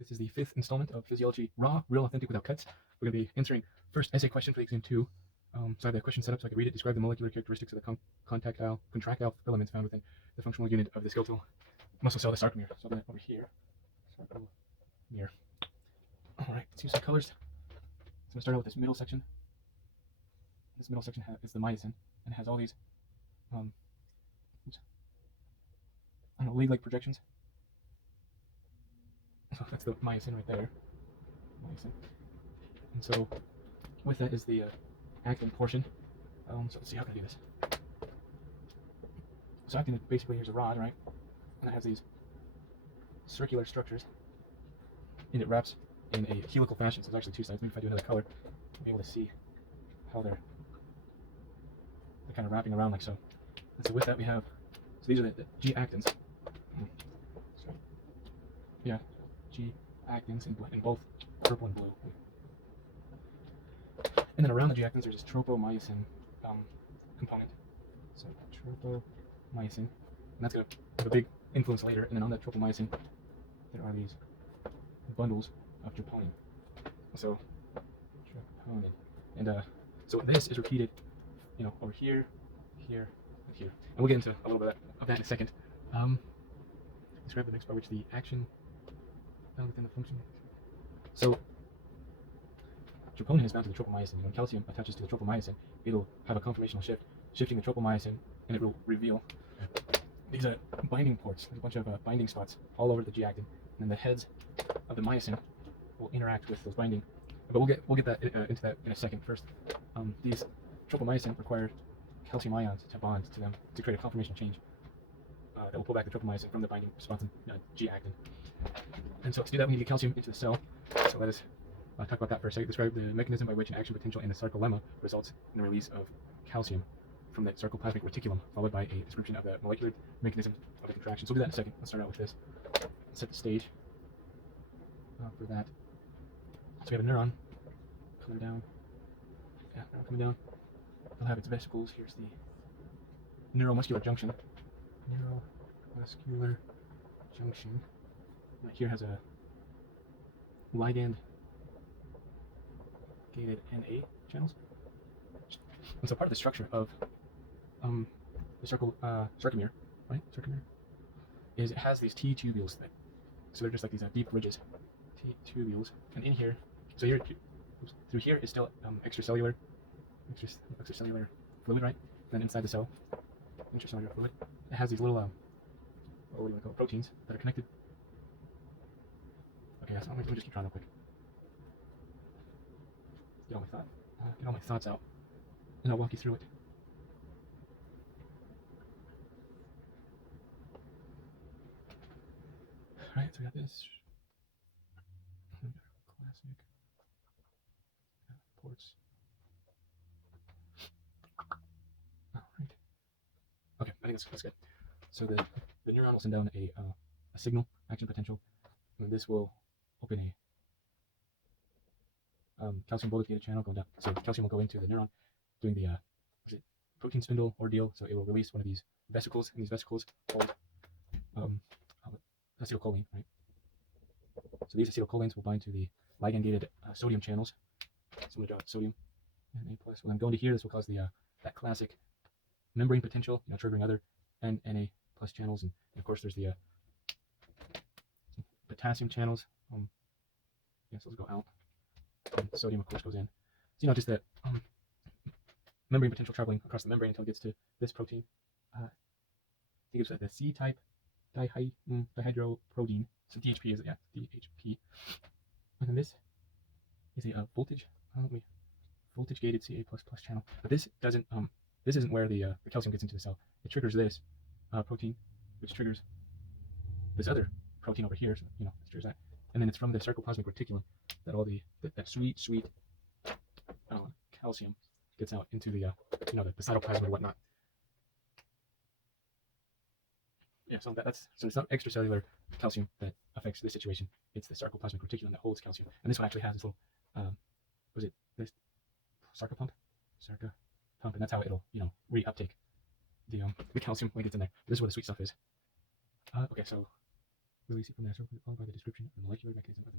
This is the fifth installment of Physiology Raw, Real Authentic Without Cuts. We're going to be answering first essay question for exam 2. So I have the question set up so I can read it. Describe the molecular characteristics of the contractile filaments found within the functional unit of the skeletal muscle cell, the sarcomere. So I'm going to over here. Sarcomere. All right, let's use some colors. So I'm going to start out with this middle section. This middle section is the myosin and has all these lead-like projections. So that's the myosin right there. Myosin. And so with that is the actin portion. So let's see, how can I do this? So actin, basically, here's a rod, right? And it has these circular structures, and it wraps in a helical fashion. So there's actually two sides. Maybe if I do another color, I'll be able to see how they're kind of wrapping around like so. And so with that we have, so these are the G actins. So, yeah, G actins in both purple and blue. And then around the G actins there's this tropomyosin component. So tropomyosin, and that's going to have a big influence later. And then on that tropomyosin there are these bundles of troponin. So troponin, and so this is repeated, over here, here, and here. And we'll get into a little bit of that in a second. Describe the next part, which the action found within the function. So troponin is bound to the tropomyosin. When calcium attaches to the tropomyosin, it'll have a conformational shift, shifting the tropomyosin, and it will reveal these are binding ports. There's a bunch of binding spots all over the G actin, and then the heads of the myosin will interact with those binding. But we'll get that into that in a second. First, these tropomyosin require calcium ions to bond to them to create a conformational change that will pull back the tropomyosin from the binding spots in G actin. And so to do that, we need to get calcium into the cell. So let us talk about that for a second. Describe the mechanism by which an action potential in the sarcolemma results in the release of calcium from the sarcoplasmic reticulum, followed by a description of the molecular mechanism of the contraction. So we'll do that in a second. Let's start out with this. Set the stage for that. So we have a neuron coming down. Yeah, neuron coming down. It'll have its vesicles. Here's the neuromuscular junction. Neuromuscular junction. Right here has a ligand gated Na channels. And so part of the structure of the sarcomere, right? Sarcomere is it has these T tubules so they're just like these deep ridges. T tubules, and in here, so here, through here is still extracellular fluid, right? And then inside the cell, intracellular fluid, it has these little what do you call it, proteins that are connected. Okay, so let me just keep trying real quick. Get all my thoughts out, and I'll walk you through it. All right, so I got this. Classic ports. All right. Okay, I think that's good. So the neuron will send down a signal, action potential, and this will open a calcium bolus gated channel going down. So calcium will go into the neuron, doing the protein spindle ordeal. So it will release one of these vesicles, and these vesicles hold acetylcholine, right? So these acetylcholines will bind to the ligand gated sodium channels. So I'm going to draw sodium Na+. When I'm going to here, this will cause the that classic membrane potential, triggering other Na+ channels, and of course there's the potassium channels. Yes, those go out, and sodium of course goes in. So just that membrane potential traveling across the membrane until it gets to this protein. I think it's the C-type dihydroprotein. So DHP is it? Yeah, DHP. And then this is a voltage gated Ca++ channel. But this doesn't this isn't where the calcium gets into the cell. It triggers this protein, which triggers this other protein over here. So it triggers that, and then it's from the sarcoplasmic reticulum that all that sweet calcium gets out into the the cytoplasm or whatnot. Yeah, so it's not extracellular calcium that affects this situation. It's the sarcoplasmic reticulum that holds calcium, and this one actually has this little this sarcopump, and that's how it'll reuptake the calcium when it gets in there. This is where the sweet stuff is. Okay, so release it from there. So followed by the description of the molecular mechanism of the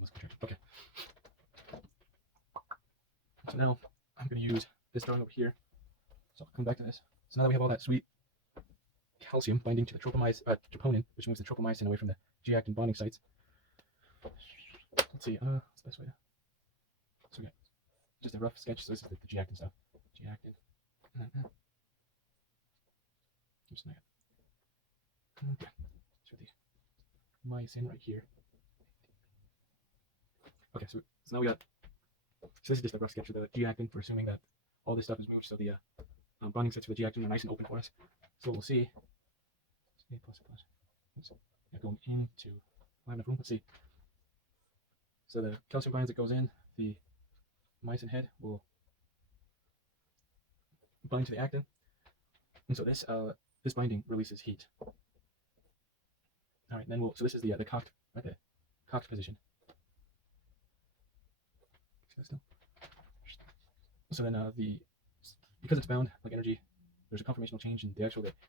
So now I'm going to use this drawing over here. So I'll come back to this. So now that we have all that sweet calcium binding to the troponin, which moves the tropomyosin away from the G-actin bonding sites. Let's see, what's the best way to... So we got just a rough sketch. So this is the G-actin stuff. G-actin. Oops, okay. So the myosin right here. Okay, so now we got... So this is just a rough sketch of the G-actin. We're assuming that all this stuff is moved, so the bonding sites for the G-actin are nice and open for us. So we'll see. Going into... I have enough room. Let's see. So the calcium binds that goes in, the myosin head will bind to the actin, and so this binding releases heat. All right, then so this is the cocked, right, the cocked position. So then because it's bound like energy, there's a conformational change in the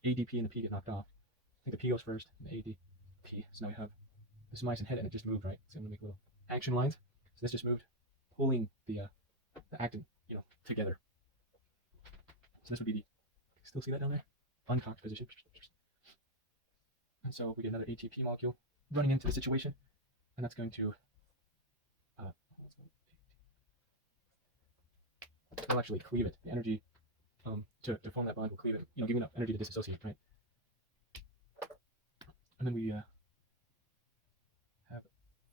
ADP and the P get knocked off. I think the P goes first, and the ADP. So now we have this myosin head, and it just moved, right? So I'm gonna make little action lines. So this just moved, pulling the actin, together. So this would be still see that down there? Uncocked position. And so we get another ATP molecule running into the situation, and that's going to will actually cleave it. The energy to form that bond will cleave it, giving enough energy to dissociate, right? And then we have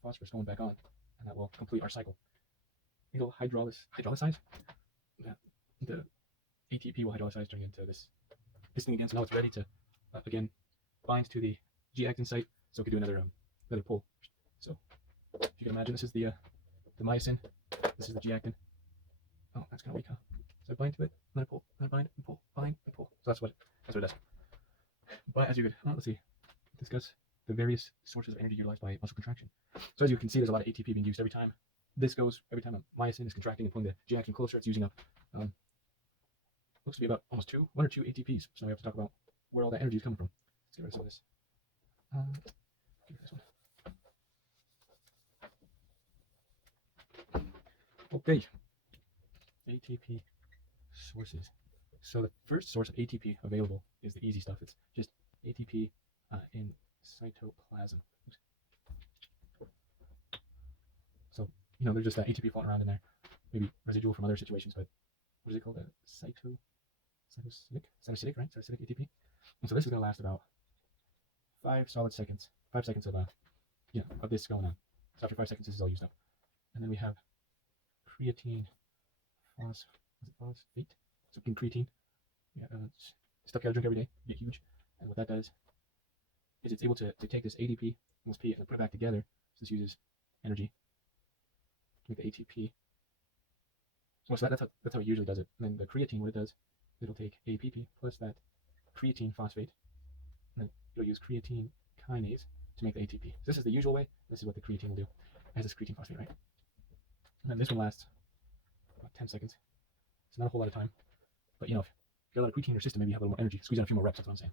phosphorus going back on, and that will complete our cycle. It'll hydrolyze. The ATP will hydrolyze turning into this thing again. So now it's ready to again bind to the G-actin site, so it could do another pull. So if you can imagine, this is the myosin, this is the G-actin. Oh, that's kind of weak, huh? So I bind to it, let it pull, let it bind and pull, bind and pull. So that's what it does. But as you could, let's see, discuss the various sources of energy utilized by muscle contraction. So as you can see, there's a lot of ATP being used every time every time a myosin is contracting and pulling the G-actin closer, it's using up looks to be about almost 1 or 2 ATPs. So we have to talk about where all that energy is coming from. Let's get rid of some of this. This one. Okay. ATP sources. So the first source of ATP available is the easy stuff. It's just ATP in cytoplasm. So, there's just that ATP floating around in there. Maybe residual from other situations, but what is it called? Cytosidic, right? Cytosidic ATP. And so this is going to last about 5 solid seconds. 5 seconds of this going on. So after 5 seconds, this is all used up. And then we have creatine phosphate. So in creatine, stuff you gotta drink every day, you get huge. And what that does is it's able to take this ADP and this P and put it back together. So this uses energy to make the ATP. Well, so that's how it usually does it. And then the creatine, what it does, it'll take APP plus that creatine phosphate, and then it'll use creatine kinase to make the ATP. So this is the usual way. This is what the creatine will do. It has this creatine phosphate, right? And then this one lasts about 10 seconds. It's not a whole lot of time. But if you got a lot of creatine in your system, maybe you have a little more energy. Squeeze out a few more reps, that's what I'm saying.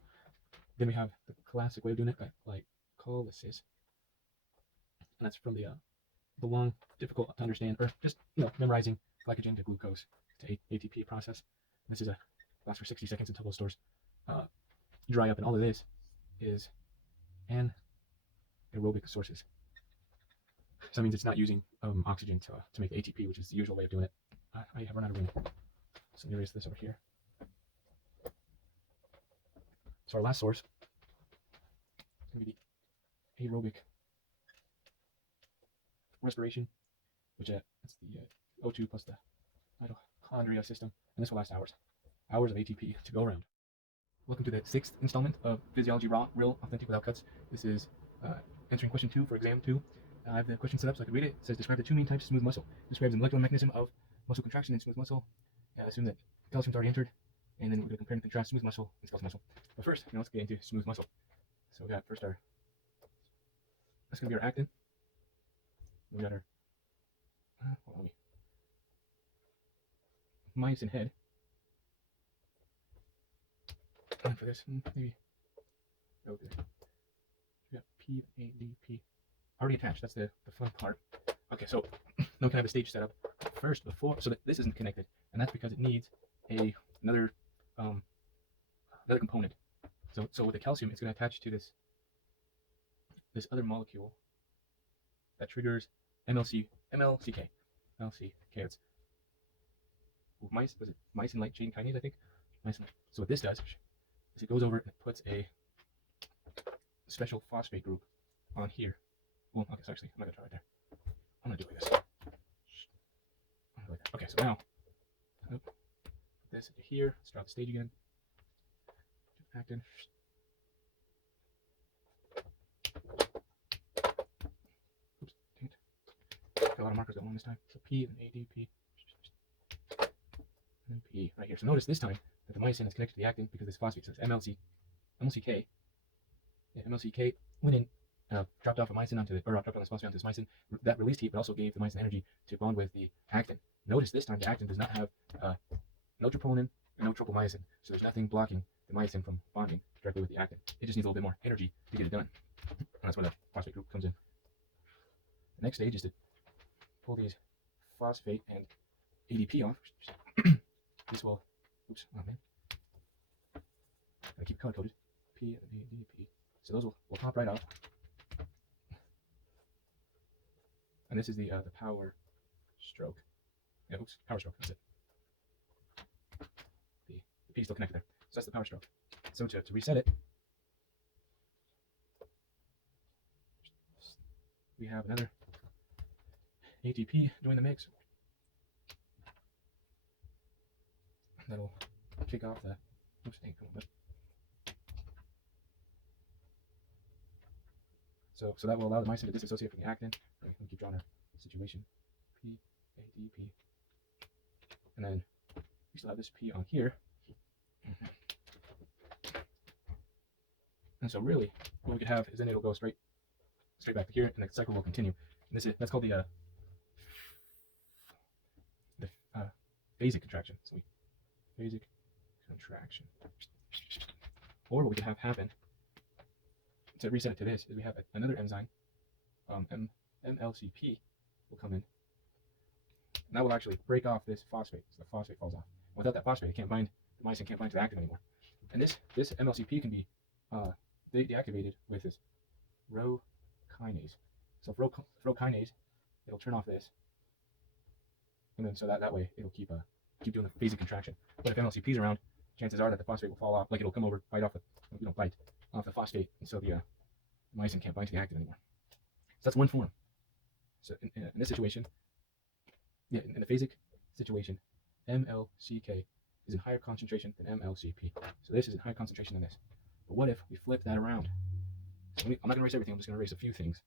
Then we have the classic way of doing it, glycolysis. And that's from the long, difficult to understand, or just memorizing glycogen to glucose to ATP process. And this is lasts for 60 seconds until those stores dry up, and all of this is anaerobic sources. So that means it's not using oxygen to make the ATP, which is the usual way of doing it. I have run out of room. So let me erase this over here. So our last source is going to be the aerobic respiration, which it's the O2 plus the mitochondria system, and this will last hours of ATP to go around. Welcome to the 6th installment of Physiology Raw, Real, Authentic, Without Cuts. This is answering question 2 for exam 2. I have the question set up so I can read it. It says, describe the 2 main types of smooth muscle. Describes the molecular mechanism of muscle contraction in smooth muscle. Assume that calcium's already entered, and then we're going to compare and contrast smooth muscle and skeletal muscle. But first, let's get into smooth muscle. So we got first that's going to be our actin. We got our myosin head. And for this, maybe go good. We got PADP already attached. That's the fun part. Okay, so now we can have a stage set up first before, so that this isn't connected, and that's because it needs another um, another component. So with the calcium, it's going to attach to this other molecule that triggers MLCK. It's was it myosin light chain kinase, I think. Myosin. So what this does is it goes over and it puts a special phosphate group on here. Well, okay, so actually, I'm not gonna try right there. I'm gonna do it like this. Okay, so now put this into here. Let's drop the stage again. Actin. Oops, dang it. Got a lot of markers going on this time. So P and ADP. And P right here. So notice this time that the myosin is connected to the actin because this phosphate says MLCK. Yeah, MLCK went in, dropped off a myosin onto dropped on this phosphate onto this myosin. That released heat, but also gave the myosin energy to bond with the actin. Notice this time the actin does not have no troponin and no tropomyosin, so there's nothing blocking the myosin from bonding directly with the actin. It just needs a little bit more energy to get it done. And that's where the phosphate group comes in. The next stage is to pull these phosphate and ADP off. This will, oops, oh man, gotta keep color coded. P and ADP. So those will pop right off. And this is the power stroke. Yeah, oops, power stroke. That's it. The P is still connected there. So that's the power stroke. So to reset it, we have another ATP join the mix. That'll kick off the. Oops, dang, come on, So that will allow the myosin to disassociate from the actin. Let me keep drawing our situation. P, ADP. And then we still have this P on here. And so really, what we could have is then it'll go straight back to here, and the cycle will continue. And that's called the phasic contraction. So phasic contraction. Or what we could have happen to reset it to this is we have another enzyme, MLCP, will come in. And that will actually break off this phosphate, so the phosphate falls off. Without that phosphate, the myosin can't bind to the actin anymore. And this MLCP can be deactivated with this Rho kinase. So if Rho kinase, it'll turn off this, and then so that way it'll keep doing the phasic contraction. But if MLCP is around, chances are that the phosphate will fall off, like it'll come over, bite off the phosphate, and so the myosin can't bind to the actin anymore. So that's one form. So in this situation, yeah, in the phasic situation, MLCK is in higher concentration than MLCP. So this is in higher concentration than this. But what if we flip that around? So I'm not going to erase everything, I'm just going to erase a few things.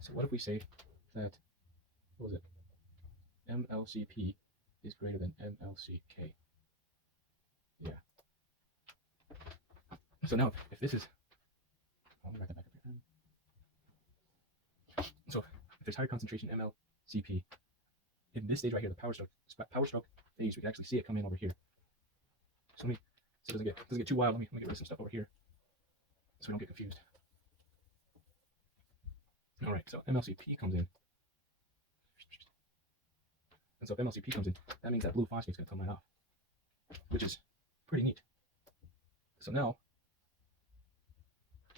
So what if we say that, what was it? MLCP is greater than MLCK. Yeah. So now, if this is, let me write that back up here. So if there's higher concentration MLCP, in this stage right here, the power stroke phase, we can actually see it come in over here. So it doesn't get too wild. Let me get rid of some stuff over here, so we don't get confused. All right, so MLCP comes in, and so if MLCP comes in, that means that blue phosphate is going to come right off, which is pretty neat. So now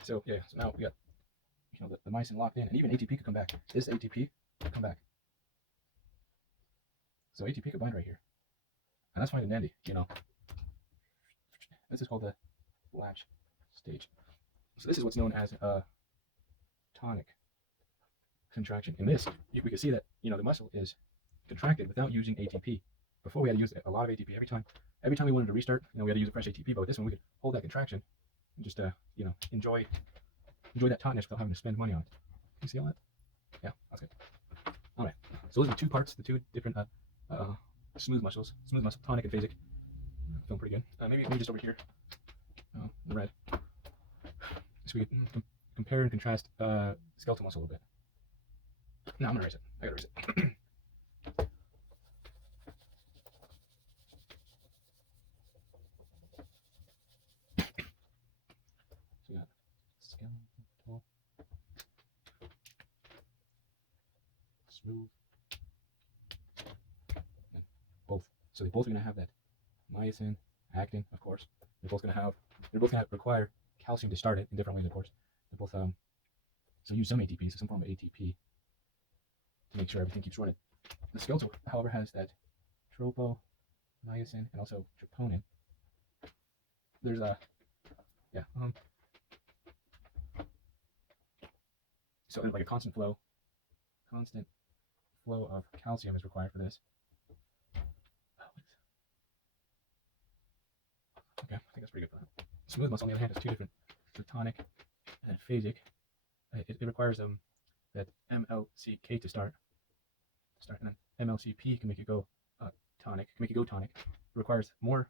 we got the myosin locked in, and even ATP could come back. This ATP could come back. So ATP could bind right here, and that's fine and dandy. This is called the latch stage. So this is what's known as a tonic contraction. In this, we can see that the muscle is contracted without using ATP. Before we had to use a lot of ATP every time we wanted to restart. We had to use a fresh ATP. But with this one, we could hold that contraction and just enjoy that tautness without having to spend money on it. Can you see all that? Yeah, that's good. All right. So those are the two parts, the two different smooth muscle, tonic and phasic. Feeling pretty good. Maybe just over here, the red. So we can compare and contrast skeletal muscle a little bit. No, I'm gonna erase it. I gotta erase it. smooth. And both. So they both are going to have that myosin, actin, of course. They're both going to require calcium to start it in different ways, of course. They're both so use some ATP, so some form of ATP to make sure everything keeps running. The skeletal, however, has that tropomyosin and also troponin. There's a so there's like a constant flow of calcium is required for this. Okay, I think that's pretty good for that. Smooth muscle, on the other hand, has two different, so tonic and phasic. It requires that MLCK to start, and then MLCP can make it go tonic, It requires more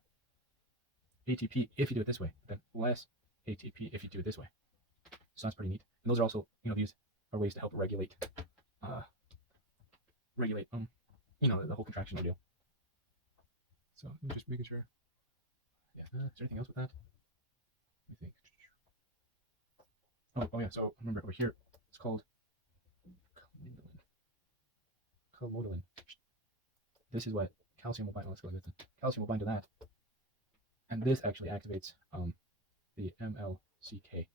ATP if you do it this way, then less ATP if you do it this way. So that's pretty neat. And those are also, these are ways to help regulate, the whole contraction ordeal. So I'm just making sure. Yeah. Is there anything else with that? Let me think. Oh yeah. So remember over here, it's called colmodulin. This is what calcium will bind. Let's go with it. Calcium will bind to that, and this actually activates the MLCK.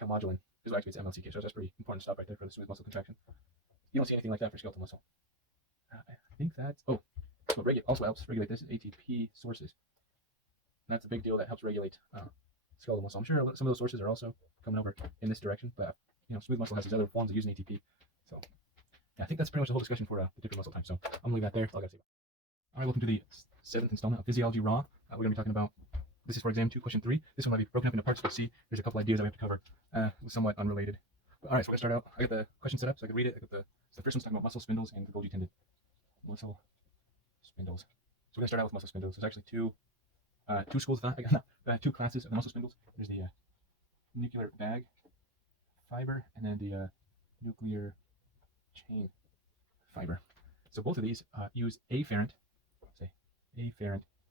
Calmodulin is what activates MLCK. So that's pretty important stuff right there for the smooth muscle contraction. You don't see anything like that for skeletal muscle. I think that's so what also helps regulate this is ATP sources. And that's a big deal that helps regulate skeletal muscle. I'm sure some of those sources are also coming over in this direction, but smooth muscle has these other forms of using ATP. So yeah, I think that's pretty much the whole discussion for the different muscle types. So I'm gonna leave that there. That's all I gotta say. All right, welcome to the 7th installment of Physiology Raw. We're gonna be talking about, this is for exam 2, question 3. This one will be broken up into parts. You'll see there's a couple ideas I have to cover, somewhat unrelated. But, all right, so we're gonna start out. I got the question set up so I can read it. So the first one's talking about muscle spindles and the Golgi tendon. Muscle spindles. So we're gonna start out with muscle spindles. There's actually two schools of thought. Two classes of the muscle spindles. There's the nuclear bag fiber and then the nuclear chain fiber. So both of these use afferent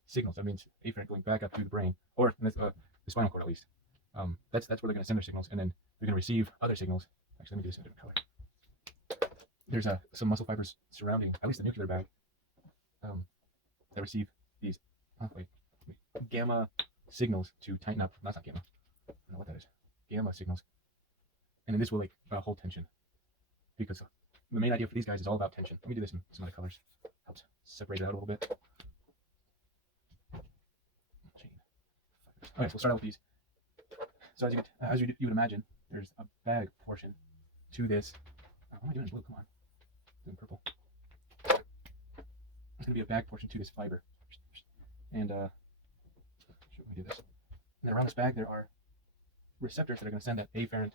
signals. That means afferent going back up to the brain, or the spinal cord at least. That's where they're going to send their signals, and then they're going to receive other signals. Actually, let me do this in a different color. There's some muscle fibers surrounding at least the nuclear bag that receive these gamma signals to tighten up. That's not gamma. I don't know what that is. Gamma signals, and then this will hold tension, because the main idea for these guys is all about tension. Let me do this in some other colors. Helps separate it out a little bit. Okay, so we'll start out with these. So as you would imagine, there's a bag portion to this. What am I doing in blue? Come on, I'm doing purple. There's going to be a bag portion to this fiber, and let me do this. And then around this bag there are receptors that are going to send that afferent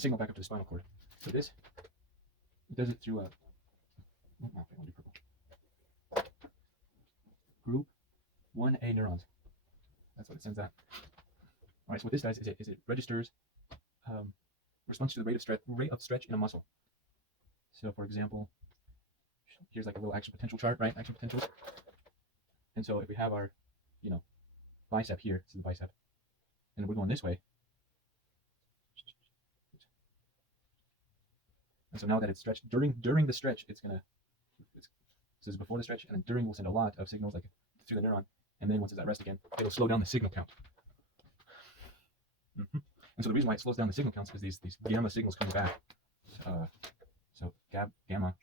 signal back up to the spinal cord. So this does it through group 1A neurons. That's what it sends out. All right, so what this does is it registers response to the rate of stretch in a muscle. So for example, here's like a little action potential chart, right? Action potentials. And so if we have our, bicep here, this is the bicep, and we're going this way. And so now that it's stretched, during the stretch, this is before the stretch, and then during we'll send a lot of signals through the neuron, and then once it's at rest again, it'll slow down the signal count. And so the reason why it slows down the signal counts is these gamma signals coming back. So gamma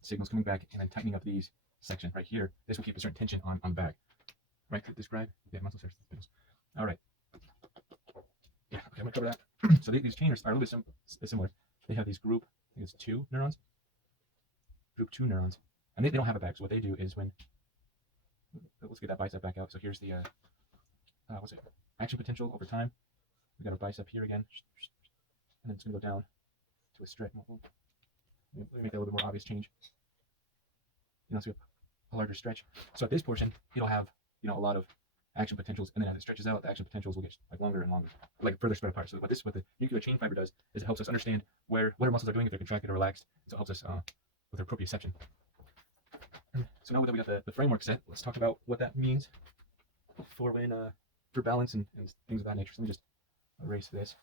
signals coming back and then tightening up these section right here. This will keep a certain tension on the bag. Right? Describe. Yeah, muscle spindles. All right. Yeah. Okay, I'm gonna cover that. So these chainers are a little bit similar. They have these group, I think it's 2 neurons. Group 2 neurons, and they don't have a bag. So what they do is let's get that bicep back out. So here's the action potential over time. We got our bicep here again, and then it's gonna go down to a stretch. Let me make that a little bit more obvious change. So a larger stretch. So at this portion, it'll have a lot of action potentials, and then as it stretches out, the action potentials will get longer and longer, further spread apart. So what the nuclear chain fiber does is it helps us understand what our muscles are doing, if they're contracted or relaxed. So it helps us with their proprioception. So now that we got the framework set, let's talk about what that means for balance and things of that nature. So let me just erase this.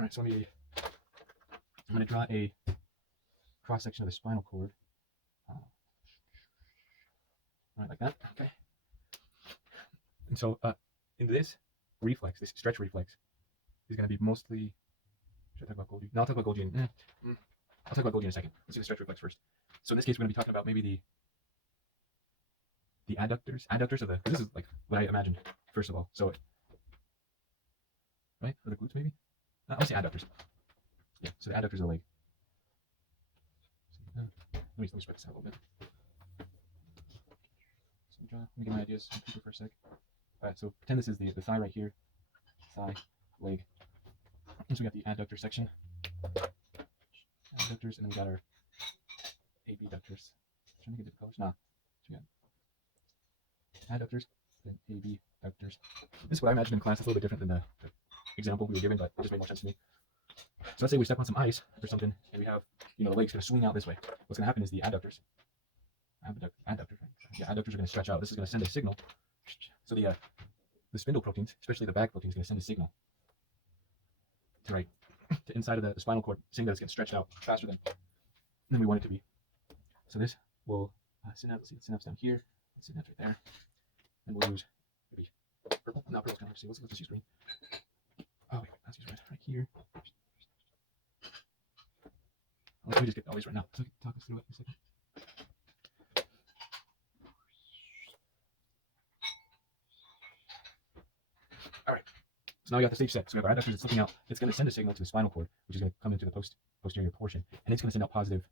All right, so I'm going to draw a cross section of the spinal cord. Right, like that. Okay. And so in this reflex, this stretch reflex, is going to be mostly. Should I talk about Golgi? No, I'll talk about Golgi I'll talk about Golgi in a second. Let's do the stretch reflex first. So in this case, we're going to be talking about maybe the adductors of the. This is like what I imagined first of all. So, right, for the glutes maybe. I'll say adductors. Yeah. So the adductors of the leg. Let me spread this out a little bit. So let me get my ideas on paper for a sec. All right. So pretend this is the thigh right here. Thigh, leg. And so we got the adductor section. Adductors, and then we got our abductors. Trying to get different colors. Nah. So we got adductors, then abductors. This is what I imagined in class. It's a little bit different than the example we were given, but it just made more sense to me. So let's say we step on some ice or something, and we have, the leg's going to swing out this way. What's going to happen is the adductors, yeah, adductors are going to stretch out. This is going to send a signal. So the spindle proteins, especially the back protein, is going to send a signal to inside of the spinal cord, saying that it's getting stretched out faster than we want it to be. So this will synapse. See the synapse down here, the synapse right there, and we'll use maybe purple. No, purple's kind of hard to see. Let's use green. Oh wait, let's use red right here. Let me just get all these right now. So talk us through it in a second. All right. So now we got the stage set. So we have our adductors that's slipping out. It's going to send a signal to the spinal cord, which is going to come into the posterior portion, and it's going to send out positive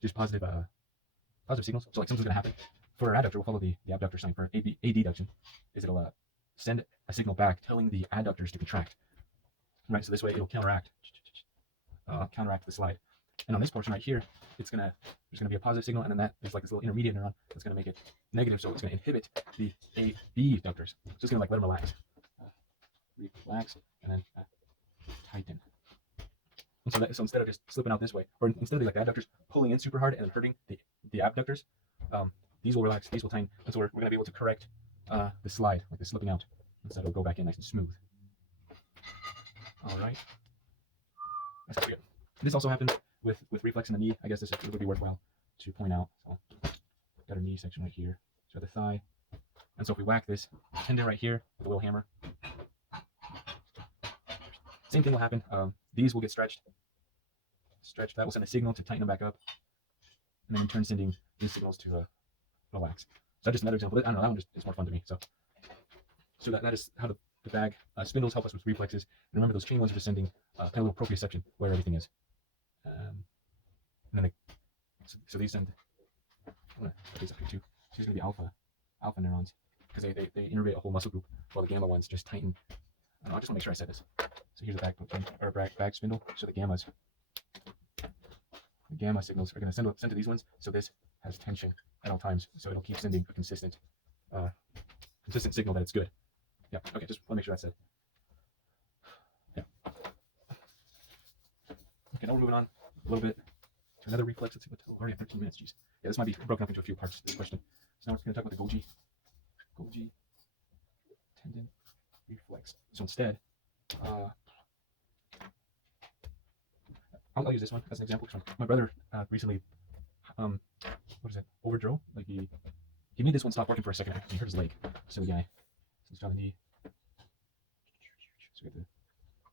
signals. So like something's going to happen. For our adductor, we'll follow the abductor sign. For adduction, is it'll send a signal back telling the adductors to contract. Right. So this way it'll counteract the slide. And on this portion right here, there's gonna be a positive signal, and then there's like this little intermediate neuron that's gonna make it negative, so it's gonna inhibit the abductors. So it's gonna like let them relax, and then tighten. And so instead of just slipping out this way, or instead of the adductors pulling in super hard and then hurting the abductors, these will relax, these will tighten, and so we're gonna be able to correct the slide, like the slipping out, instead it'll go back in nice and smooth. All right, that's pretty good. This also happens with reflex in the knee. I guess this would be worthwhile to point out. So got our knee section right here, so the thigh, and so if we whack this tendon right here with a little hammer, same thing will happen. These will get stretched. That will send a signal to tighten them back up, and then in turn sending these signals to relax. So just another example. I don't know. That one it's more fun to me. So that is how the bag spindles help us with reflexes. And remember, those chain ones are just sending kind of a little proprioception where everything is. And then so these send. I'm gonna put these up here too. So these are gonna be alpha neurons, because they innervate a whole muscle group, while the gamma ones just tighten. I just want to make sure I said this. So here's the back protein or back spindle. So the gamma signals are gonna send to these ones. So this has tension at all times. So it'll keep sending a consistent signal that it's good. Yeah. Okay. Just want to make sure that's said. Yeah. Okay. Now we're moving on a little bit to another reflex. Let's see what. Already have 13 minutes. Jeez. Yeah. This might be broken up into a few parts. This question. So now we're going to talk about the Golgi tendon reflex. So instead, I'll use this one as an example. My brother recently, overdrove. Like he made this one stop working for a second. He hurt his leg. So the guy, so he's on the knee. So we have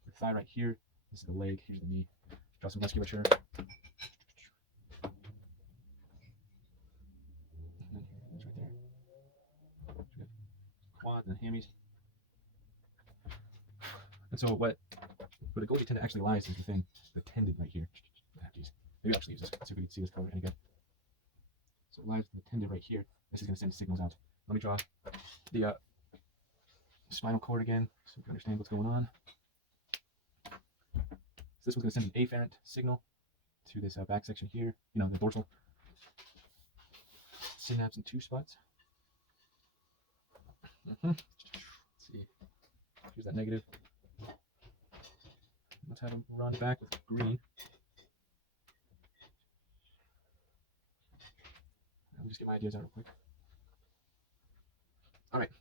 the thigh right here. This is the leg. Here's the knee. Draw some musculature. It's right there. So we have quads and hammies. And so what a Golgi tendon actually lies is the tendon right here. Geez. Maybe I'll actually use this. Let's see if we can see this color any good. So it lies in the tendon right here. This is going to send signals out. Let me draw the spinal cord again, so we can understand what's going on. So this one's going to send an afferent signal to this back section here, the dorsal synapse in two spots. Let's see. Here's that negative. Let's have them run back with green. Let me just get my ideas out real quick. All right.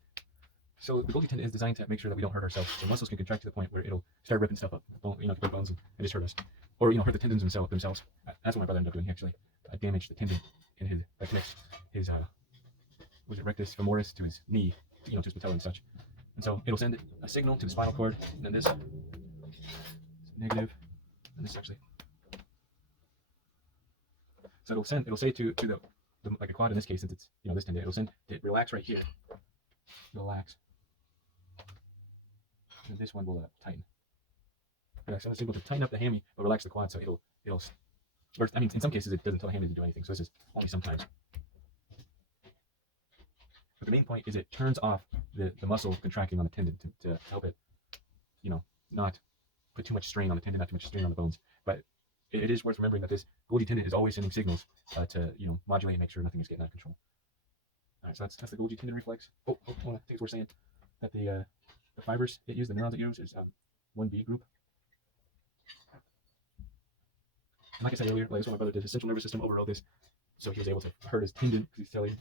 So the Golgi tendon is designed to make sure that we don't hurt ourselves. So muscles can contract to the point where it'll start ripping stuff up, like bones, and just hurt us, or hurt the tendons themselves. That's what my brother ended up doing. He actually damaged the tendon in his was it rectus femoris to his knee, to his patella and such. And so it'll send a signal to the spinal cord, and then this is negative, and this actually. So it'll say to the like a quad in this case, since it's this tendon, it'll send it relax right here, relax, and this one will tighten. Yeah, send a signal to tighten up the hammy, but relax the quad, so it'll. Or, I mean, in some cases it doesn't tell the hammy to do anything, so this is only sometimes. But the main point is it turns off the muscle contracting on the tendon to help it, not put too much strain on the tendon, not too much strain on the bones. But it is worth remembering that this Golgi tendon is always sending signals to modulate and make sure nothing is getting out of control. All right, so that's the Golgi tendon reflex. I think it's worth saying that the fibers it uses, the neurons it uses, is 1B group. And like I said earlier, that's what my brother did. His central nervous system overrode this, so he was able to hurt his tendon because he's silly.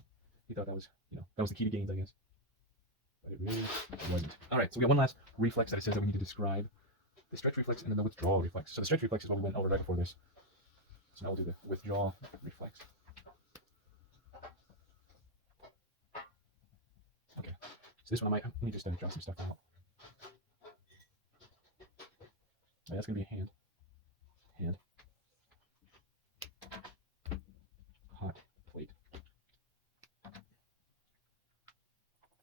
He thought that was, that was the key to gains, I guess. But it really wasn't. All right, so we got one last reflex that it says that we need to describe: the stretch reflex and then the withdrawal reflex. So the stretch reflex is what we went over right before this. So now we'll do the withdrawal reflex. Okay, so this one I need to draw some stuff out. Right, that's gonna be a hand. Hot plate. I'm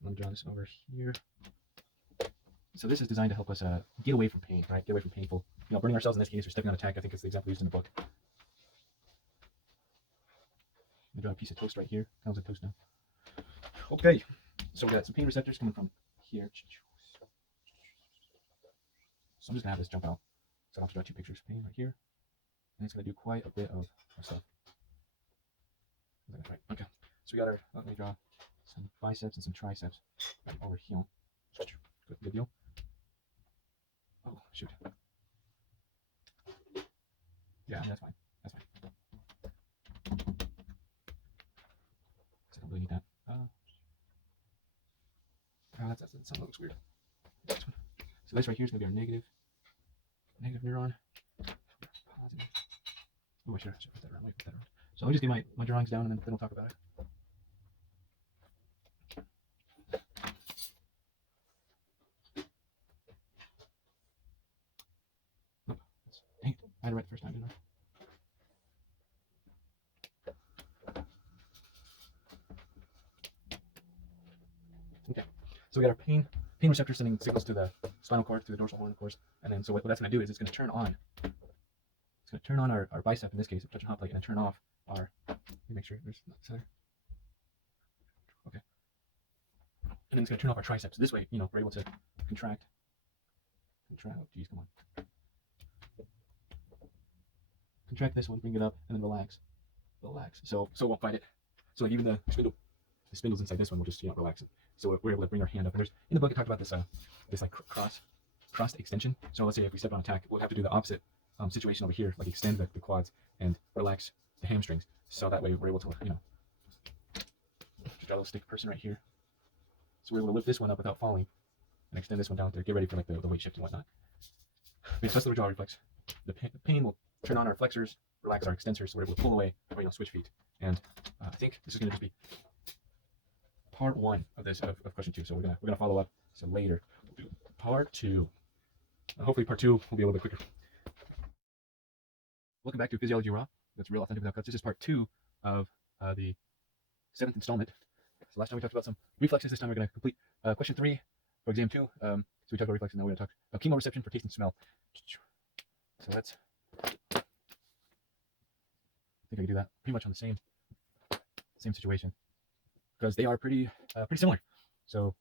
gonna draw this over here. So this is designed to help us get away from pain, right? Get away from painful, burning ourselves in this case, or stepping on a tack. I think it's the example used in the book. I'm gonna draw a piece of toast right here. How's it toast now? Okay, so we got some pain receptors coming from here. So I'm just gonna have this jump out. So I'll have to draw two pictures. Pain right here, and it's gonna do quite a bit of stuff. Right. Okay, so we got let me draw some biceps and some triceps right over here. Good deal. Oh, shoot. Yeah, that's fine. That's fine. I don't really need that. That looks weird. So this right here is going to be our negative neuron. Positive. Oh, I should put that around. So I'll just get my drawings down and then we'll talk about it. Oh, dang it. I had it right the first time, didn't I? Okay, so we got our pain receptor sending signals to the spinal cord, to the dorsal horn, of course. And then so what that's going to do is it's going to turn on. It's going to turn on our bicep in this case, touch a hot plate, and then turn off our. Let me make sure there's not center. Okay. And then it's going to turn off our triceps. This way, we're able to contract. Oh, geez, come on. Contract this one, bring it up, and then relax. So it won't fight it. So like even the spindles inside this one will just relax it. So we're able to bring our hand up. And there's in the book it talked about this like cross extension. So let's say if we step on a tack, we'll have to do the opposite situation over here, like extend the quads and relax the hamstrings. So that way we're able to just draw a little stick person right here. So we're able to lift this one up without falling and extend this one down there. Get ready for like the weight shift and whatnot. But that's the withdrawal reflex. The pain will turn on our flexors, relax our extensors, so we're able to pull away or switch feet. And I think this is going to just be part one of this of question 2. So we're gonna follow up. So later we'll do part 2. Hopefully part 2 will be a little bit quicker. Welcome back to Physiology Raw. That's Real Authentic Without Cuts. This is part 2 of the 7th installment. So last time we talked about some reflexes. This time we're gonna complete question 3 for exam 2. So we talked about reflexes. Now we're gonna talk about chemoreception for taste and smell. So let's. I think I can do that pretty much on the same situation, because they are pretty similar. So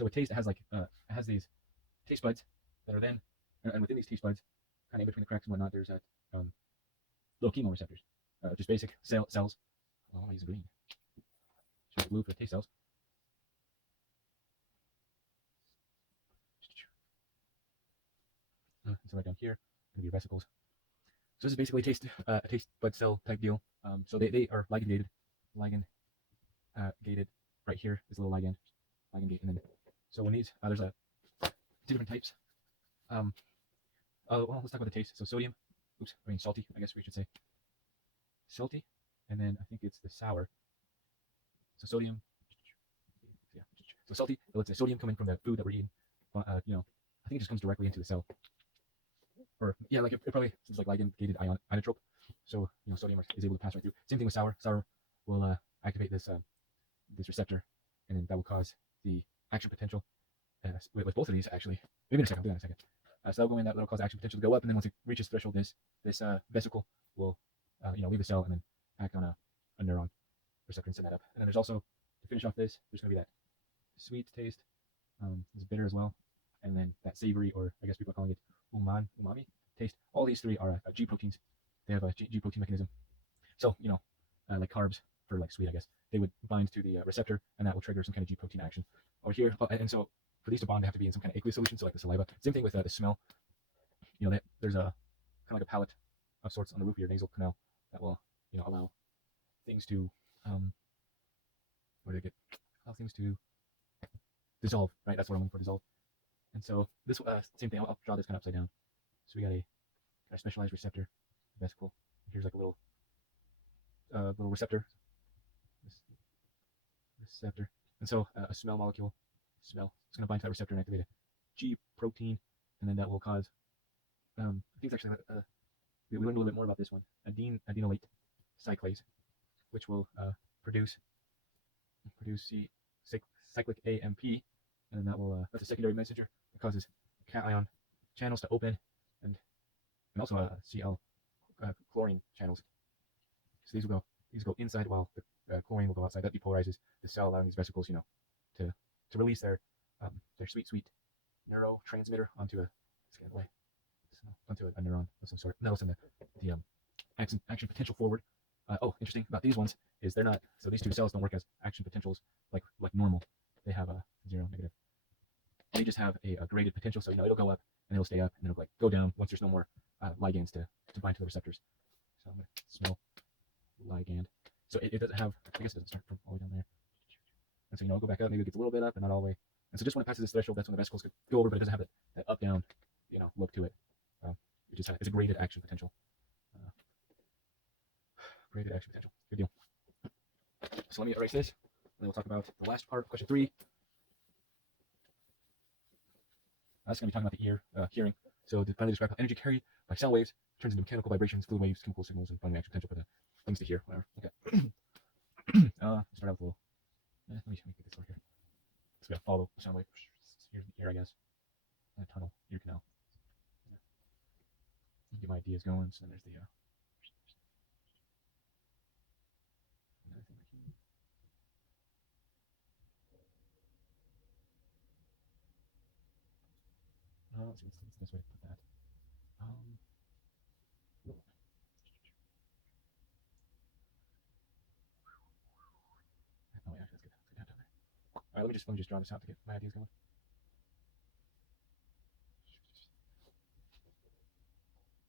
with taste, it has these taste buds that are then, and within these taste buds, kind of in between the cracks and whatnot, there's that little chemoreceptors, just basic cells. Oh, I'll use green. Just blue for the taste cells. So right down here, gonna be your vesicles. So this is basically a taste bud cell type deal. So they are ligand gated right here is a little ligand gate, and then so when these there's a two different types. Well, let's talk about the taste. So sodium, salty, I guess we should say salty, and then I think it's the sour. So sodium, yeah, so salty. Let's say sodium coming from the food that we're eating, I think it just comes directly into the cell, or yeah, like it probably seems like ligand gated ionotrope. So sodium is able to pass right through. Same thing with sour. Sour will activate this receptor, and then that will cause the action potential. With both of these, actually, maybe in a second. I'll do that in a second. So that'll go in. That'll cause action potential to go up, and then once it reaches threshold, this vesicle will leave the cell and then act on a neuron receptor and send that up. And then there's also, to finish off this, there's going to be that sweet taste. It's bitter as well, and then that savory, or I guess people are calling it umami taste. All these three are G proteins. They have a G protein mechanism. So like carbs for like sweet, I guess they would bind to the receptor, and that will trigger some kind of G protein action. Over here, and so for these to bond, they have to be in some kind of aqueous solution, so like the saliva. Same thing with the smell. There's a kind of like a palate of sorts on the roof of your nasal canal that will allow things to allow things to dissolve. Right, that's what I'm looking for, dissolve. And so this same thing. I'll draw this kind of upside down. So we got a kind of specialized receptor vesicle. Here's like a little receptor. Receptor. And so a smell molecule, it's going to bind to that receptor and activate a G protein, and then that will cause, I think it's actually, we learned a little bit more about this one, adenylate cyclase, which will produce cyclic AMP, and then that will, that's a secondary messenger that causes cation channels to open, and also Cl chlorine channels. So these go inside, while the chlorine will go outside. That depolarizes the cell, allowing these vesicles, to release their sweet neurotransmitter onto a neuron of some sort. That'll send the action potential forward. Interesting about these ones is they're not. So these two cells don't work as action potentials like normal. They have a zero, negative. They just have a graded potential. So it'll go up and it'll stay up, and then it'll like go down once there's no more ligands to bind to the receptors. So I'm gonna smell ligand. So it doesn't have. I guess it doesn't start from all the way down there. And so it'll go back up. Maybe it gets a little bit up, but not all the way. And so just when it passes this threshold, that's when the vesicles could go over, but it doesn't have that up down, look to it. It's a graded action potential. Graded action potential. Good deal. So let me erase this, and then we'll talk about the last part, question 3. That's going to be talking about the ear, hearing. So to finally describe how energy carried by sound waves turns into mechanical vibrations, fluid waves, chemical signals, and finding action potential for the things to hear. Whatever. Okay. Start out with a little. Let me get this over here. So we got to follow the sound wave. Here's the ear, I guess. And a tunnel, ear canal. Get my ideas going. So then there's the another thing like here. Let's see what's the best way to put that. Oh yeah, actually, let's get that down there. All right, let me just draw this out to get my ideas going.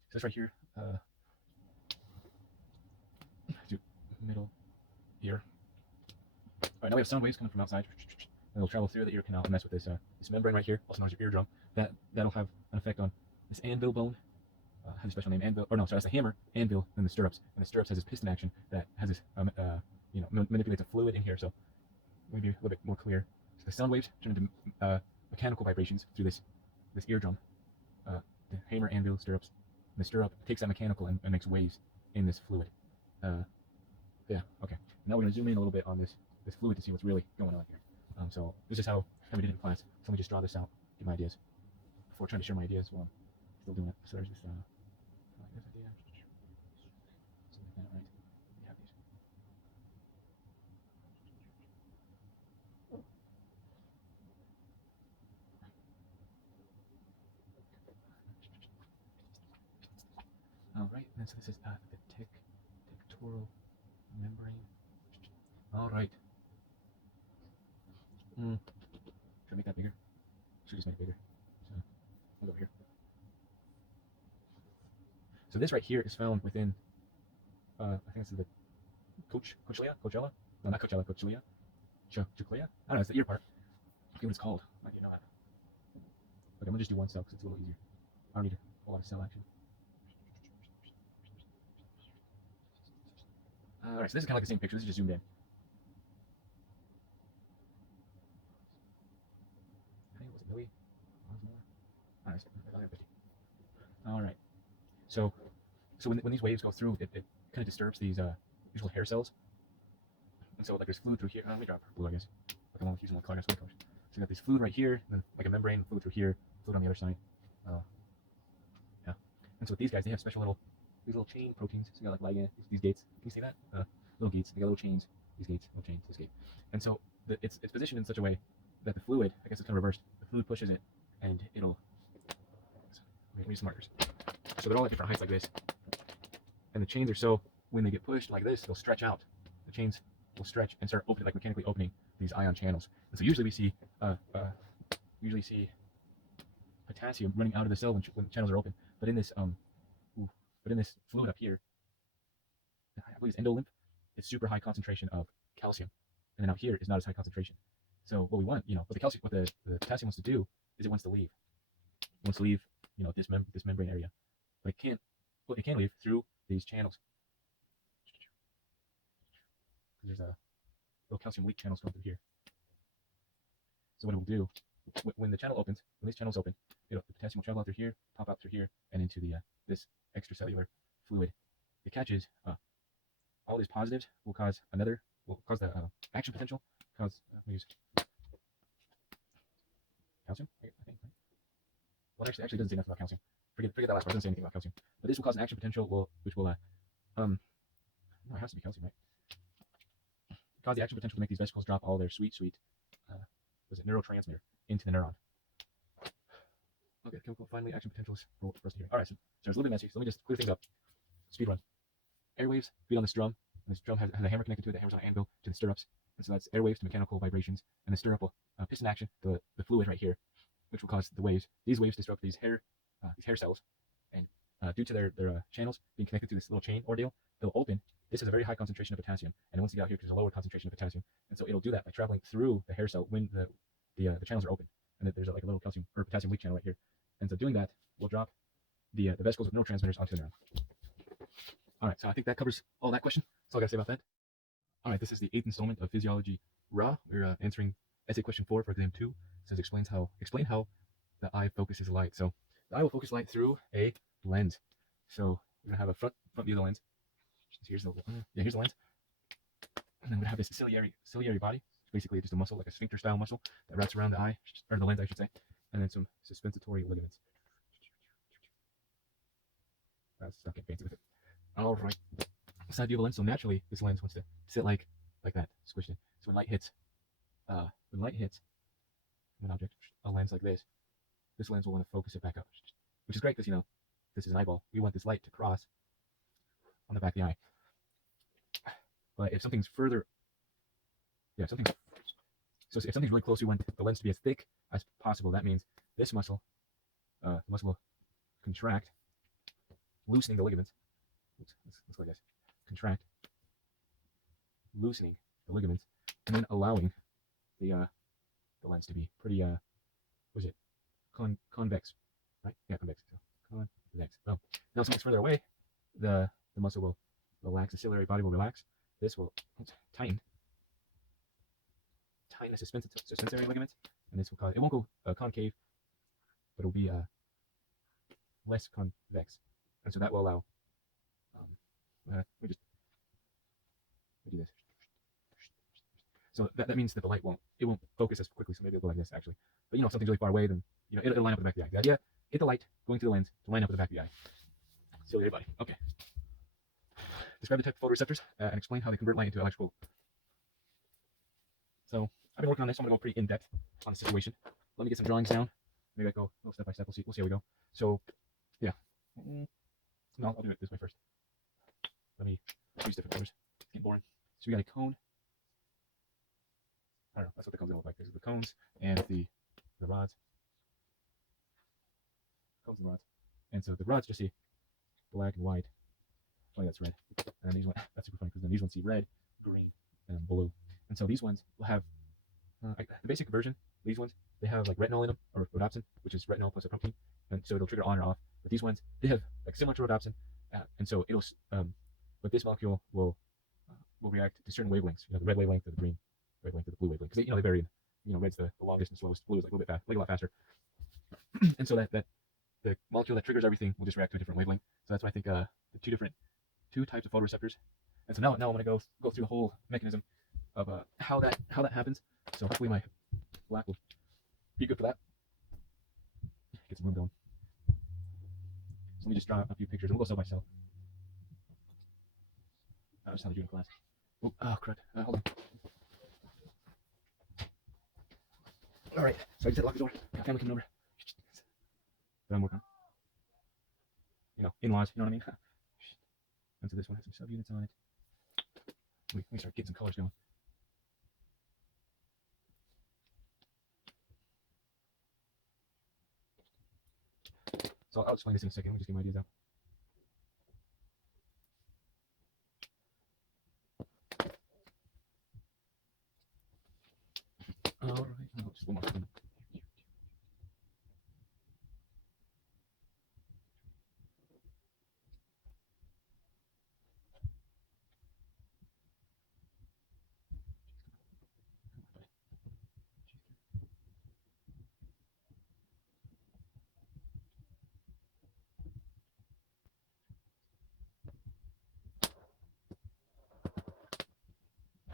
So this right here, do middle ear. All right, now we have sound waves coming from outside. And it'll travel through the ear canal and mess with this membrane right here, also known as your eardrum. That'll have an effect on this anvil bone. Has a special name, anvil, or no, sorry, that's the hammer, anvil, and the stirrups. And the stirrups has this piston action that has this, manipulates a fluid in here. So maybe a little bit more clear. So the sound waves turn into mechanical vibrations through this eardrum. The hammer, anvil, stirrups. And the stirrup takes that mechanical and makes waves in this fluid. Yeah, okay. Now we're going to zoom in a little bit on this fluid to see what's really going on here. So this is how we did it in class. So let me just draw this out, get my ideas before trying to share my ideas while I'm still doing it. So there's this idea. Something like that, right? We have these. All right, and so this is the tectoral membrane. All right. Should I make that bigger? Should just make it bigger. So I'll go over here. So this right here is found within, I think this is the Coachella? No, not Coachella, Coachella Choclea? I don't know, it's the ear part. I forget what it's called. I do know that. Okay, I'm gonna just do one cell because it's a little easier. I don't need a whole lot of cell action. Alright, so this is kind of like the same picture. This is just zoomed in. Hey, was it Billy? Alright. So when these waves go through, it kind of disturbs these little hair cells. And so like there's fluid through here. Let me drop blue, I guess. Like I'm using one color. So you got this fluid right here, and then like a membrane, fluid through here, fluid on the other side. Yeah. And so with these guys, they have special these little chain proteins. So you got like ligand, these gates. Can you see that? Little gates. They got little chains. These gates, little chains. This gate. And so it's positioned in such a way that the fluid, I guess it's kind of reversed. The fluid pushes it, and it'll. Let me use some markers. So they're all at different heights like this, and the chains are so when they get pushed like this, they'll stretch out. The chains will stretch and start opening, like mechanically opening these ion channels. And so usually we see potassium running out of the cell when the channels are open. But in this fluid up here, I believe it's endolymph, it's super high concentration of calcium, and then out here is not as high concentration. So what we want, what the potassium wants to do is it wants to leave. It wants to leave, this membrane area, but it can't. Well, it can leave through these channels. There's a little calcium leak channels going through here. So what it will do when the channel opens, when these channels open, the potassium will travel out through here, pop out through here, and into the this extracellular fluid. It catches all these positives will cause the action potential. Cause use calcium, I think. Right? Well, actually doesn't say nothing about calcium. Forget that last part. It doesn't say anything about calcium. But this will cause an action potential, which will no, it has to be calcium, right? Cause the action potential to make these vesicles drop all their sweet neurotransmitter into the neuron. Okay, chemical. Finally, action potentials for us to hear. All right, so it's a little bit messy. So let me just clear things up. Speed run. Airwaves feed on this drum. And this drum has a hammer connected to it. The hammer's on an anvil to the stirrups. And so that's airwaves to mechanical vibrations. And the stirrup will piston action the fluid right here, which will cause the waves. These waves disrupt these hair cells, and due to their channels being connected to this little chain ordeal, they'll open. This is a very high concentration of potassium, and once you get out here, there's a lower concentration of potassium, and so it'll do that by traveling through the hair cell when the channels are open, and there's like a little calcium or potassium leak channel right here, and so doing that will drop the vesicles with neurotransmitters onto the neuron. All right, so I think that covers all that question. That's all I gotta say about that. All right, this is the 8th installment of Physiology Raw. We're answering essay question 4 for exam 2. It says explain how the eye focuses light. So the eye will focus light through a lens. So we're gonna have a front view of the lens. Here's the lens, and then we have this ciliary body. It's basically just a muscle, like a sphincter style muscle that wraps around the eye, or the lens, I should say, and then some suspensory ligaments. That's not getting fancy with it. All right, side view of the lens. So naturally, this lens wants to sit like that, squished in. So when light hits an object, a lens like this lens will want to focus it back up, which is great because this is an eyeball. We want this light to cross on the back of the eye. But if something's further, if something's really close, we want the lens to be as thick as possible. That means this muscle, the muscle will contract, loosening the ligaments. Let's go like this. Contract, loosening the ligaments, and then allowing the lens to be pretty convex, right? Yeah, convex. So convex. Oh, now something's further away, the muscle will relax. The ciliary body will relax. This will tighten the suspensory ligaments, and this will cause, it won't go concave, but it will be less convex, and so that will allow. We do this. So that means that the light won't focus as quickly. So maybe it'll go like this actually. But if something's really far away, then it'll line up with the back of the eye. The idea: get the light going through the lens to line up with the back of the eye. Ciliary body. Okay. Describe the type of photoreceptors and explain how they convert light into electrical. So I've been working on this. I'm gonna go pretty in depth on the situation. Let me get some drawings down. Maybe I go a little step by step. We'll see how we go. So yeah. No, I'll do it this way first. Let me use different colors. It's getting boring. So we got a cone. I don't know. That's what the cones look like. There's the cones and the rods. Cones and rods. And so the rods just see black and white. Oh, that's red. And then these ones, that's super funny because then these ones see red, green, and blue. And so these ones will have The basic version, these ones, they have like retinol in them, or rhodopsin, which is retinol plus a protein, and so it'll trigger on or off. But these ones, they have like similar to rhodopsin, and so but this molecule will react to certain wavelengths. The red wavelength or the green wavelength or the blue wavelength, because they vary. Red's the longest and slowest. Blue is like a little bit fast, like a lot faster. And so that the molecule that triggers everything will just react to a different wavelength. So that's why I think the two types of photoreceptors. And so now I'm going to go through the whole mechanism of how that happens. So hopefully my black will be good for that. Get some room going. So let me just draw a few pictures, and we'll go side by side. That's how they do in class. Oh crud! Hold on. All right, so I just had to lock the door. Got family coming over. That I'm working on. In-laws. You know what I mean? And so this one has some subunits on it. Let me start getting some colors going. So I'll explain this in a second. Let me just get my ideas out. All right, just one more thing.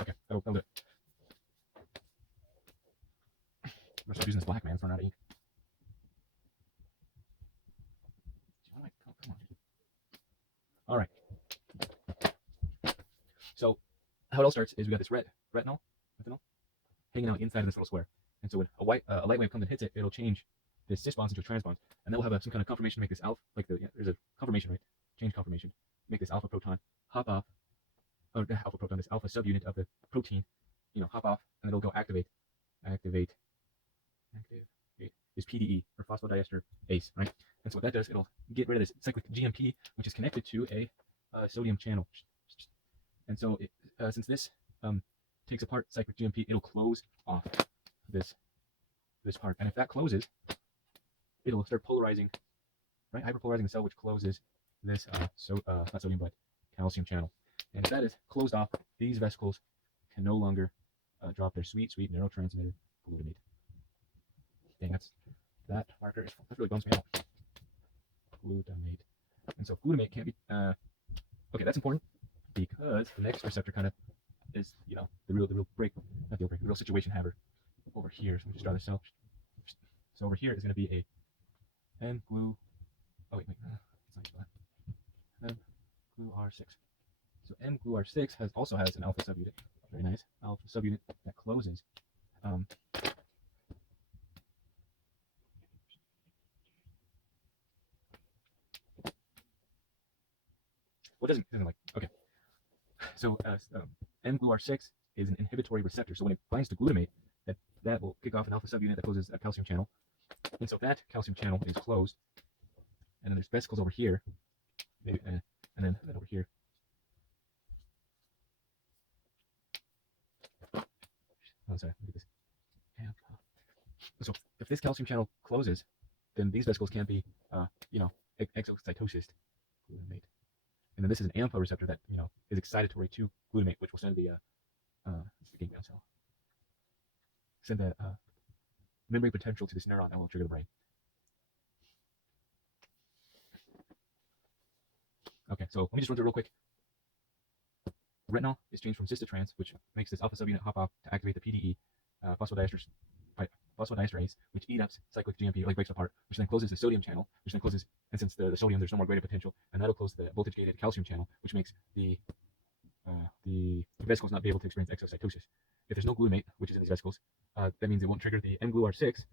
Okay, that'll do it. I'm gonna start using this black, man. It's running out of ink. Come on. All right. So how it all starts is we got this retinol, hanging out inside of this little square. And so when a light wave comes and hits it, it'll change this cis bonds into a trans bond, and that will have some kind of conformation to make this alpha, there's a conformation, right? Change conformation, make this alpha proton hop off, or alpha proton, this alpha subunit of the protein, hop off, and it'll go activate this PDE, or phosphodiester ACE, right? And so what that does, it'll get rid of this cyclic GMP, which is connected to a sodium channel. And so since this takes apart cyclic GMP, it'll close off this part, and if that closes, it'll start polarizing, right? Hyperpolarizing the cell, which closes this not sodium but calcium channel. And if that is closed off, these vesicles can no longer drop their sweet neurotransmitter glutamate. Dang, that marker that really bums me out. Glutamate. And so glutamate can't be okay. That's important because the next receptor kind of is the real break, not deal breaker, the real situation haver over here. So let me just draw this cell. So over here is going to be a M-glu. Oh wait, it's not M-glu-R6. So M-glu-R6 also has an alpha subunit. Very nice alpha subunit that closes. What doesn't like okay. So M-glu-R6 is an inhibitory receptor. So when it binds to glutamate, that will kick off an alpha subunit that closes a calcium channel. And so that calcium channel is closed. And then there's vesicles over here. Maybe, and then over here. Oh, sorry. Look at this. So if this calcium channel closes, then these vesicles can't be, exocytosis glutamate. And then this is an AMPA receptor that, is excitatory to glutamate, which will send the ganglion cell. Send the memory potential to this neuron that will trigger the brain. Okay, so let me just run through real quick. Retinol is changed from cis to trans, which makes this alpha subunit hop off to activate the PDE phosphodiesterase, which eats up cyclic GMP, breaks apart, which then closes the sodium channel, which then closes, and since the sodium, there's no more gradient potential, and that'll close the voltage-gated calcium channel, which makes the vesicles not be able to experience exocytosis. If there's no glutamate, which is in these vesicles, that means it won't trigger the M-glu-R6,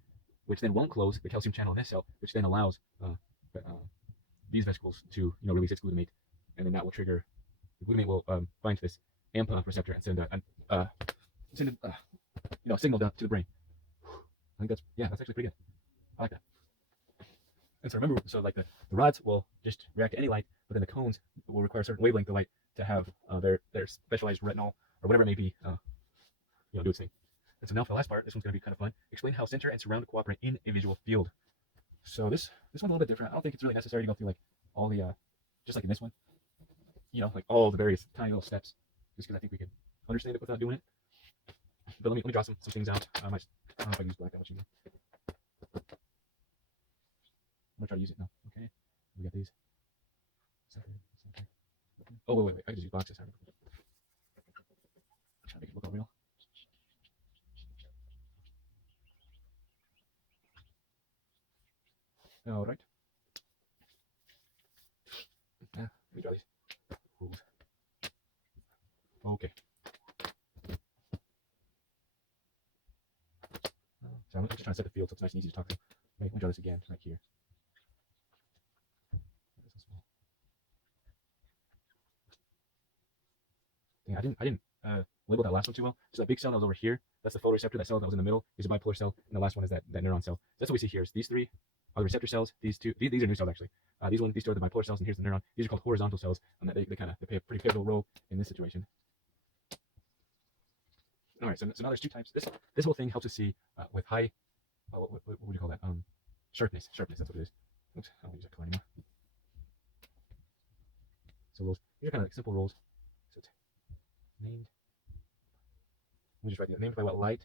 which then won't close the calcium channel in this cell, which then allows these vesicles to release its glutamate, and then that will trigger the glutamate will bind to this AMPA receptor and send a signal down to the brain. I think that's actually pretty good. I like that. And so remember, the rods will just react to any light, but then the cones will require a certain wavelength of light to have their specialized retinol or whatever it may be, do its thing. And so now for the last part, this one's going to be kind of fun. Explain how center and surround cooperate in a visual field. So this one's a little bit different. I don't think it's really necessary to go through like all the just like in this one, like all the various tiny little steps, just because I think we could understand it without doing it. But let me draw some things out. I don't know if I use black. I'm gonna try to use it now. Okay, we got these. Center. Oh wait. I can just use boxes. I'm trying to make it look all real. All right. Let me draw these rules. Okay. So I'm just trying to set the field so it's nice and easy to talk to. Let me draw this again right here. I didn't label that last one too well. So that big cell that was over here, that's the photoreceptor. That cell that was in the middle is a bipolar cell, and the last one is that neuron cell. That's what we see here. Is these three are the receptor cells. These are new cells actually. These two are the bipolar cells, and here's the neuron. These are called horizontal cells, and they play a pretty pivotal role in this situation. All right, so now there's two types. This whole thing helps us see with high, what would you call that? Sharpness. That's what it is. Oops, I don't use that color anymore. So rules. These are kind of like simple rules. So it's named. Let me just write the named by what light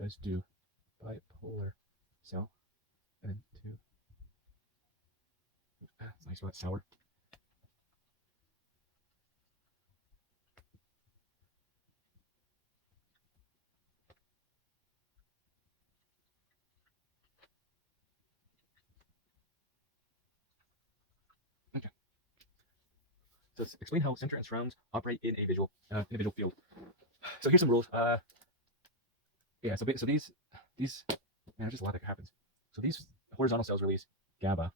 does do bipolar cell, and two. It's nice. That's sour. Okay. So let's explain how center and surrounds operate in a visual field. So here's some rules. Yeah. So these man, there's just a lot that happens. So these horizontal cells release GABA,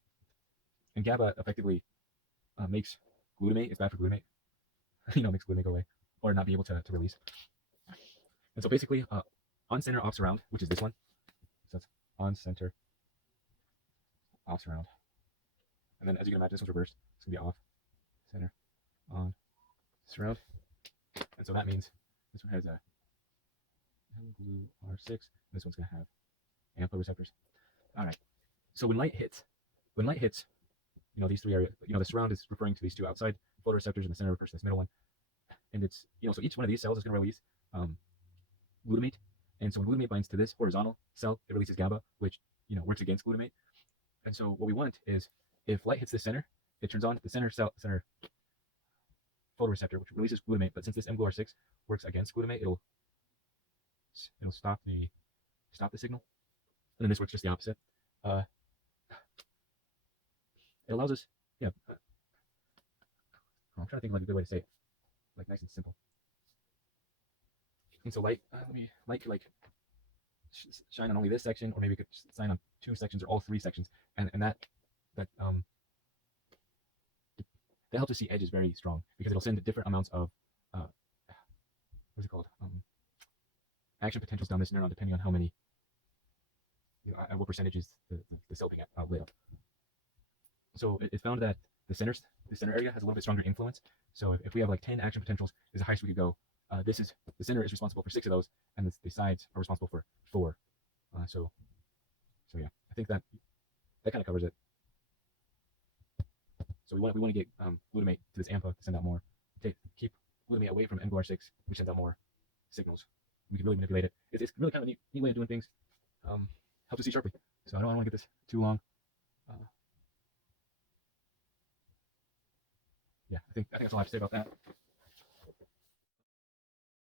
and GABA effectively makes glutamate. It's bad for glutamate. Makes glutamate go away or not be able to release. And so basically, on center, off surround, which is this one. So that's on center, off surround. And then as you can imagine, this one's reversed. It's gonna be off center, on surround. And so that means this one has a glue R6. This one's gonna have AMPA receptors. All right. So when light hits, these three areas, the surround is referring to these two outside photoreceptors, and the center refers to this middle one. And it's, so each one of these cells is going to release glutamate. And so when glutamate binds to this horizontal cell, it releases GABA, which, works against glutamate. And so what we want is, if light hits the center, it turns on the center photoreceptor, which releases glutamate. But since this mGluR6 works against glutamate, it'll stop the signal. And then this works just the opposite. It allows us, I'm trying to think of like a good way to say it, like nice and simple. And so light could like shine on only this section, or maybe it could shine on two sections or all three sections, and that helps us see edges very strong, because it'll send different amounts of action potentials down this neuron, depending on how many, at what percentage is the cell being lit up. So it found that the center area has a little bit stronger influence. So if we have like 10 action potentials is the highest we could go. The center is responsible for 6 of those, and the sides are responsible for 4. So yeah, I think that kind of covers it. So we want to get glutamate to this AMPA to send out more. Keep glutamate away from mGluR6, which sends out more signals. We can really manipulate it. It's really kind of a neat way of doing things. Helps us see sharply. So I don't want to get this too long. Yeah, I think that's all I have to say about that.